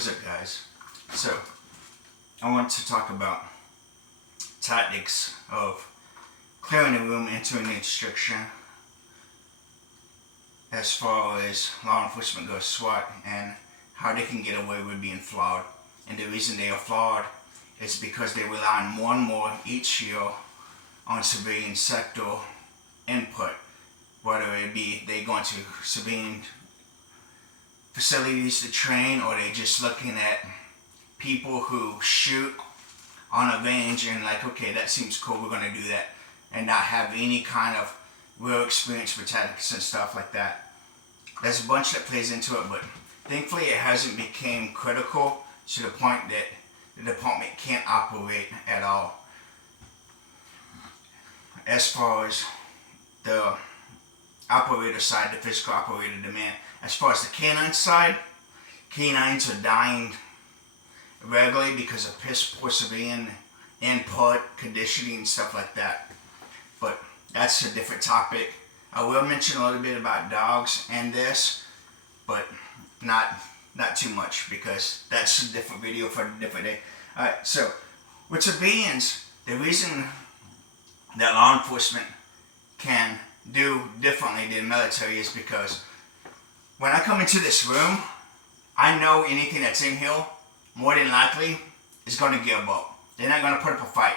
What's up, guys? So, I want to talk about tactics of clearing the room, entering the instruction, as far as law enforcement goes, SWAT, and how they can get away with being flawed. And the reason they are flawed is because they rely on more and more each year on civilian sector input, whether it be they going to civilian facilities to train, or they just looking at people who shoot on a range and like, okay, that seems cool, we're going to do that, and not have any kind of real experience with tactics and stuff like that. There's a bunch that plays into it, but thankfully it hasn't become critical to the point that the department can't operate at all. As far as the operator side, the physical operator demand, as far as the canine side, canines are dying regularly because of piss poor civilian input, conditioning, and stuff like that. But that's a different topic. I will mention a little bit about dogs and this, but not too much, because that's a different video for a different day. Alright, so with civilians, the reason that law enforcement can do differently than military is because when I come into this room, I know anything that's in here more than likely is going to give up. They're not going to put up a fight,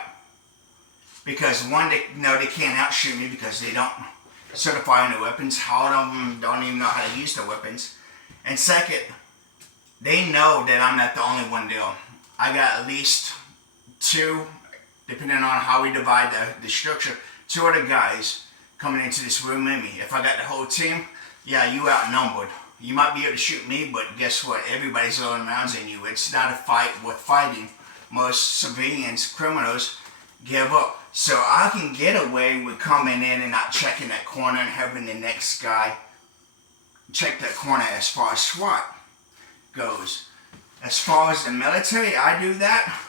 because one, they know they can't outshoot me because they don't certify on their weapons. All of them don't even know how to use their weapons. And second, they know that I'm not the only one there. I got at least two, depending on how we divide the structure, two other guys coming into this room with me. If I got the whole team, yeah, you outnumbered. You might be able to shoot me, but guess what? Everybody's throwing rounds in you. It's not a fight worth fighting. Most civilians, criminals, give up. So I can get away with coming in and not checking that corner and having the next guy check that corner as far as SWAT goes. As far as the military, I do that.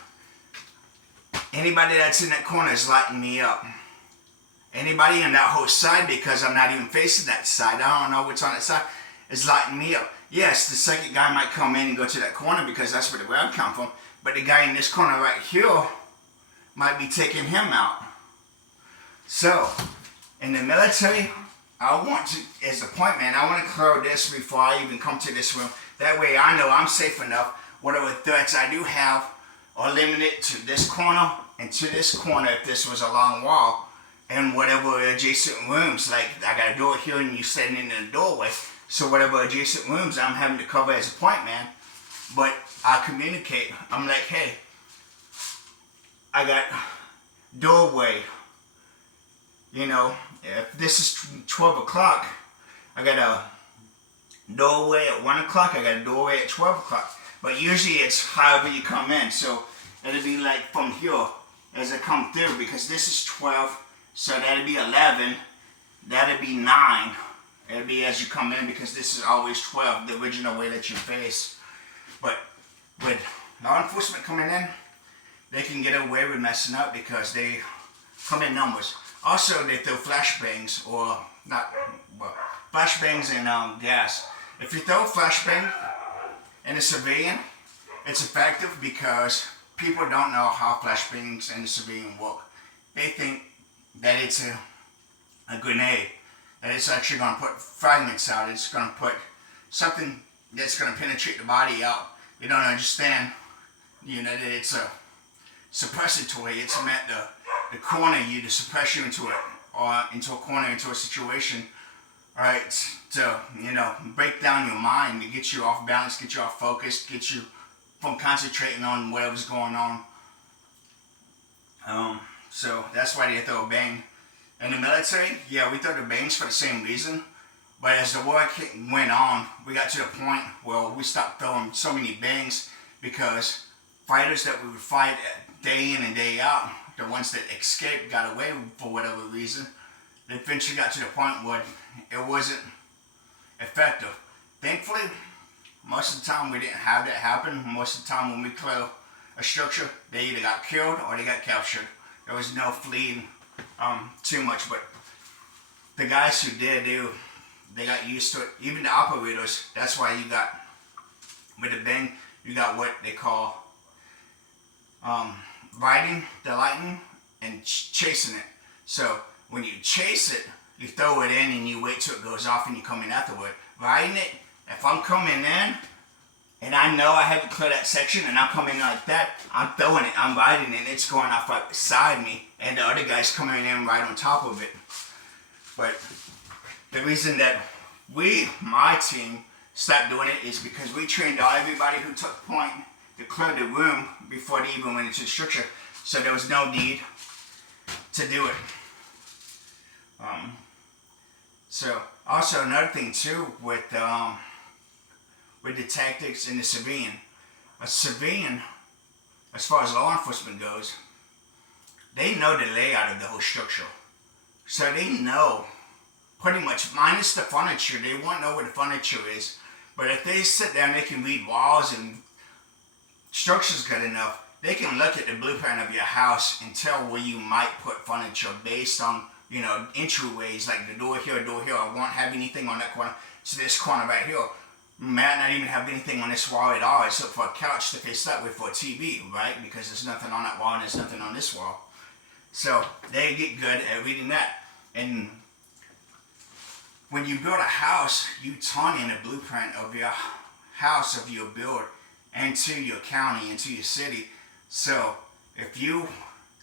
Anybody that's in that corner is lighting me up. Anybody on that whole side, because I'm not even facing that side, I don't know what's on that side, is lighting me up. Yes, the second guy might come in and go to that corner because that's where the round come from, but the guy in this corner right here might be taking him out. So, in the military, I want to, as a point man, I want to clear this before I even come to this room. That way I know I'm safe enough. Whatever threats I do have are limited to this corner and to this corner if this was a long wall, and whatever adjacent rooms, like I got a door here and you standing in the doorway, so whatever adjacent rooms I'm having to cover as a point man. But I communicate. I'm like, hey, I got doorway. You know, if this is 12 o'clock, I got a doorway at 1 o'clock, I got a doorway at 12 o'clock. But usually it's however you come in. So it'll be like from here as I come through, because this is 12, so that'll be 11, that'll be 9. It'll be as you come in, because this is always 12, the original way that you face. But with law enforcement coming in, they can get away with messing up because they come in numbers. Also, they throw flashbangs, or not, well, flashbangs and gas. If you throw a flashbang in a civilian, it's effective because people don't know how flashbangs in the civilian work. They think that it's a grenade, that it's actually going to put fragments out, it's going to put something that's going to penetrate the body out. They don't understand, you know, that it's a suppressatory. It's meant to corner you, to suppress you into it, or into a corner, into a situation, right, to, you know, break down your mind, to get you off balance, get you off focus, get you from concentrating on whatever's going on. So that's why they throw a bang. In the military, yeah, we throw the bangs for the same reason, but as the war went on, we got to the point where we stopped throwing so many bangs, because fighters that we would fight day in and day out, the ones that escaped, got away for whatever reason, they eventually got to the point where it wasn't effective. Thankfully, most of the time we didn't have that happen. Most of the time when we clear a structure, they either got killed or they got captured. There was no fleeing too much, but the guys who did, they got used to it. Even the operators, that's why you got, with the bang, you got what they call riding the lightning and chasing it. So when you chase it, you throw it in and you wait till it goes off and you come in afterward. Riding it, if I'm coming in and I know I haven't cleared that section and I'm coming in like that, I'm throwing it, I'm riding it, and it's going off right beside me, and the other guy's coming in right on top of it. But the reason that my team, stopped doing it is because we trained everybody who took point to clear the room before they even went into the structure, so there was no need to do it. So also another thing too with the tactics in the civilian. A civilian, as far as law enforcement goes, they know the layout of the whole structure. So they know pretty much, minus the furniture, they won't know where the furniture is. But if they sit down, they can read walls and structures good enough, they can look at the blueprint of your house and tell where you might put furniture based on, you know, entryways, like the door here, I won't have anything on that corner, so this corner right here might not even have anything on this wall at all except for a couch to face that with for a TV, right? Because there's nothing on that wall and there's nothing on this wall. So they get good at reading that. And when you build a house, you turn in a blueprint of your house, of your build, into your county, into your city. So if you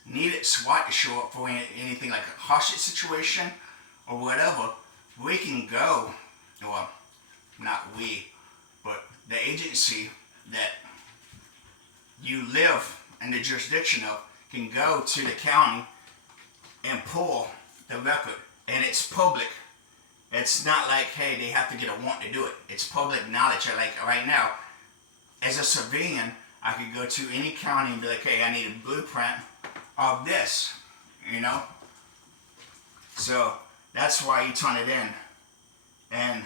needed SWAT to show up for anything like a hostage situation or whatever, we can go, well, not we, but the agency that you live in the jurisdiction of can go to the county and pull the record, and it's public. It's not like, hey, they have to get a warrant to do it. It's public knowledge. Like right now, as a civilian, I could go to any county and be like, hey, I need a blueprint of this, you know? So that's why you turn it in. And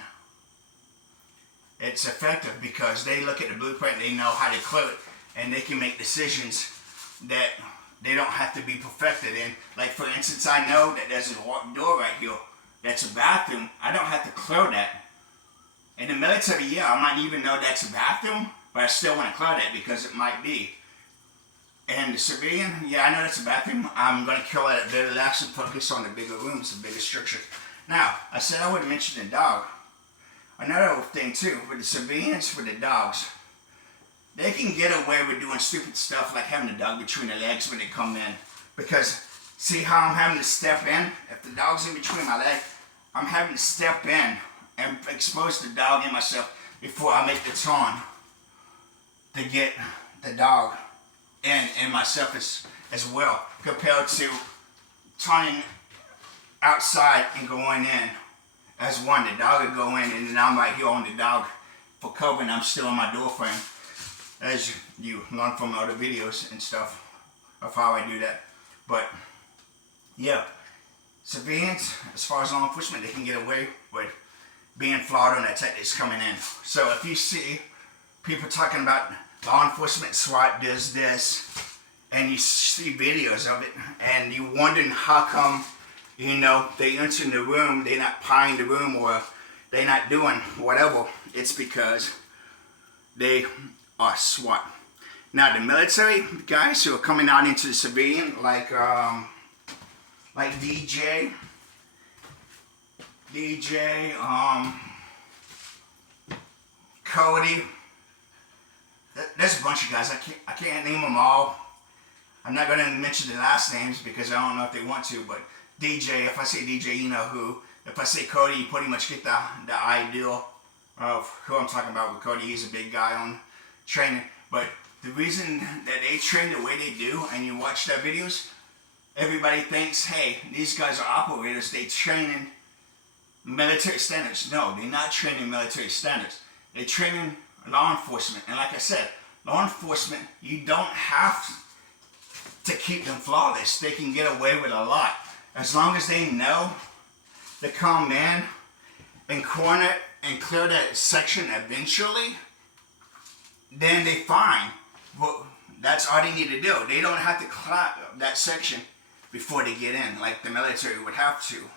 it's effective because they look at the blueprint, they know how to clear it, and they can make decisions that they don't have to be perfected in. Like for instance, I know that there's a door right here that's a bathroom. I don't have to clear that. In the military, yeah, I might even know that's a bathroom, but I still want to clear that because it might be. And the civilian, yeah, I know that's a bathroom. I'm going to kill it at very last and focus on the bigger rooms, the bigger structure. Now, I said I would mention the dog. Another thing too, with the civilians, with the dogs, they can get away with doing stupid stuff like having a dog between their legs when they come in. Because, see how I'm having to step in? If the dog's in between my legs, I'm having to step in and expose the dog and myself before I make the turn to get the dog and myself as well, compared to turning outside and going in as one. The dog would go in and then I'm right here on the dog for cover and I'm still on my door frame, as you learn from other videos and stuff of how I do that. But yeah, civilians, as far as law enforcement, they can get away with being flawed on that tactics coming in. So if you see people talking about law enforcement, SWAT does this, and you see videos of it, and you're wondering how come, you know, they enter in the room, they're not prying the room, or they're not doing whatever, it's because they are SWAT. Now the military guys who are coming out into the civilian, like DJ, Cody. There's a bunch of guys. I can't name them all. I'm not going to mention the last names because I don't know if they want to. But DJ, if I say DJ, you know who. If I say Cody, you pretty much get the idea of who I'm talking about. With Cody, he's a big guy on training. But the reason that they train the way they do, and you watch their videos, everybody thinks, hey, these guys are operators. They train in military standards. No, they're not training military standards. They're training law enforcement. And like I said, law enforcement, you don't have to keep them flawless. They can get away with a lot. As long as they know to come in and corner and clear that section eventually, then they fine. Well, that's all they need to do. They don't have to clear that section before they get in, like the military would have to,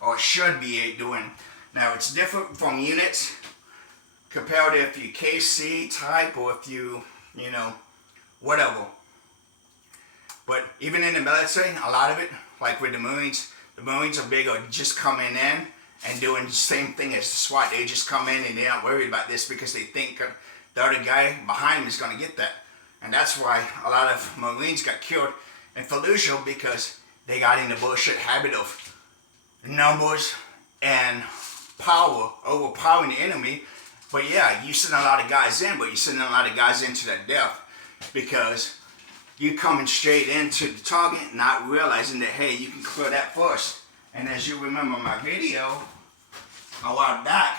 or should be doing. Now, it's different from units. compared to if you KC type or if you, you know, whatever. But even in the military, a lot of it, like with the Marines are big on just coming in and doing the same thing as the SWAT. They just come in and they're not worried about this because they think the other guy behind them is going to get that. And that's why a lot of Marines got killed in Fallujah, because they got in the bullshit habit of numbers and power, overpowering the enemy. But yeah, you send a lot of guys in, but you send a lot of guys into their death because you coming straight into the target, not realizing that, hey, you can clear that first. And as you remember my video a while back,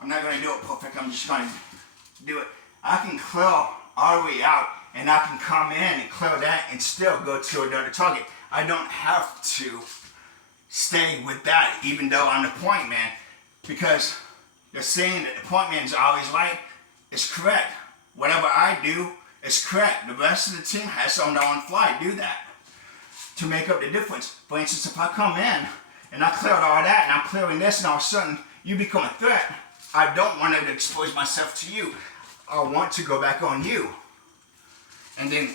I'm not going to do it perfect, I'm just going to do it. I can clear all the way out, and I can come in and clear that and still go to another target. I don't have to stay with that, even though I'm the point man, because the saying that the point man is always right is correct. Whatever I do is correct. The rest of the team has someone on the fly do that to make up the difference. For instance, if I come in and I cleared all that and I'm clearing this, and all of a sudden you become a threat, I don't want to expose myself to you. I want to go back on you. And then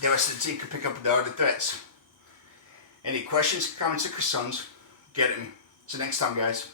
the rest of the team can pick up the other threats. Any questions, comments, or concerns, get at me. Till next time, guys.